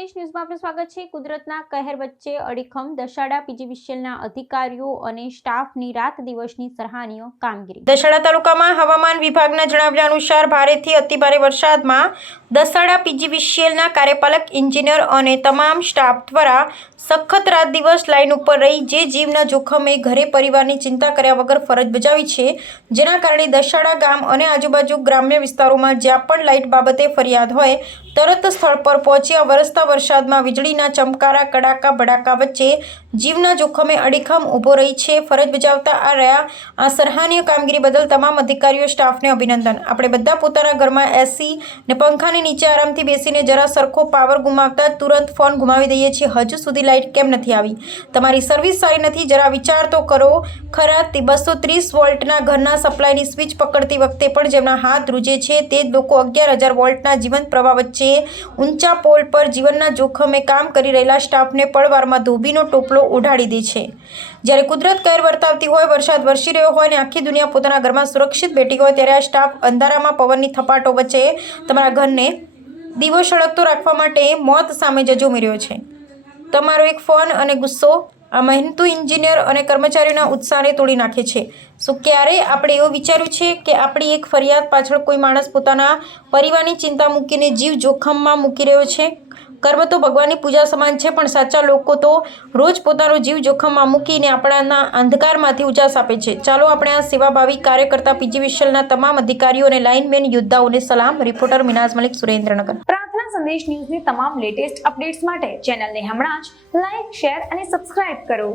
સંદેશ ન્યૂઝમાં આપનું સ્વાગત છે। કુદરતના કહેર વચ્ચે અડીખમ દસાડા પીજીવીસીએલના અધિકારીઓ અને સ્ટાફની રાત દિવસની સરાહનીય કામગીરી। દસાડા તાલુકામાં હવામાન વિભાગના જણાવ્યા અનુસાર ભારેથી અતિભારે વરસાદમાં દસાડા પીજીવીસીએલના કાર્યપાલક એન્જિનિયર અને તમામ સ્ટાફ દ્વારા સખત રાત દિવસ લાઇન ઉપર રહી જે જીવના જોખમે ઘરે પરિવારની ચિંતા કર્યા વગર ફરજ બજાવી છે, જેના કારણે દસાડા ગામ અને આજુબાજુ ગ્રામ્ય વિસ્તારોમાં જ્યાં પણ લાઇટ બાબતે ફરિયાદ હોય તરત સ્થળ પર પહોંચ્યા વરસતા વરસાદમાં વીજળીના ચમકારા કડાકા ભડાકા વચ્ચે જીવના જોખમે અડીખમ ઊભો રહી છે। ફરજ બજાવતા આ સરાહનીય કામગીરી બદલ તમામ અધિકારીઓ સ્ટાફને અભિનંદન। આપણે બધા પોતાના ઘરમાં એસી ને પંખાની નીચે આરામથી બેસીને જરા સરખો પાવર ગુમાવતા તુરંત ફોન ગુમાવી દઈએ છીએ। હજુ સુધી લાઇટ કેમ નથી આવી? તમારી સર્વિસ સારી નથી? જરા વિચાર તો કરો ખરા। 230 વોલ્ટના ઘરના સપ્લાયની સ્વિચ પકડતી વખતે પણ જેમના હાથ ધ્રુજે છે તે જ લોકો 11,000 વોલ્ટના જીવંત પ્રવાહ વચ્ચે ઊંચા પોલ પર જીવનના જોખમે કામ કરી રહેલા સ્ટાફને પળવારમાં ધોબીનો ટોપલો ઓઢાડી દે છે। જ્યારે કુદરત કહેર વર્તાવતી હોય, વરસાદ વરસી રહ્યો હોય અને આખી દુનિયા પોતાના ઘરમાં સુરક્ષિત બેઠી હોય, ત્યારે આ સ્ટાફ અંધારામાં પવનની થપાટો વચ્ચે તમારા ઘરને દીવો સળગતો રાખવા માટે મોત સામે ઝઝૂમી રહ્યો છે। તમારો એક ફોન અને ગુસ્સો આ મહેનતુ એન્જિનિયર અને કર્મચારીઓના ઉત્સાહને તોડી નાખે છે। શું ક્યારેય આપણે એવું વિચાર્યું છે કે આપણી એક ફરિયાદ પાછળ કોઈ માણસ પોતાના પરિવારની ચિંતા મૂકીને જીવ જોખમમાં મૂકી રહ્યો છે? કર્મ તો ભગવાનની પૂજા સમાન છે, પણ સાચા લોકો તો રોજ પોતાનો જીવ જોખમમાં મૂકીને આપણાના અંધકારમાંથી ઉજાસ આપે છે। ચાલો આપણે આ સેવાભાવી કાર્ય કરતા પીજીવીસીએલના તમામ અધિકારીઓ અને લાઇનમેન યોદ્ધાઓને સલામ। રિપોર્ટર મિનાઝ મલિક, સુરેન્દ્રનગર। પ્રાર્થના સંદેશ ન્યૂઝની તમામ લેટેસ્ટ અપડેટ્સ માટે ચેનલને હમણાં જ લાઇક, શેર અને સબસ્ક્રાઇબ કરો।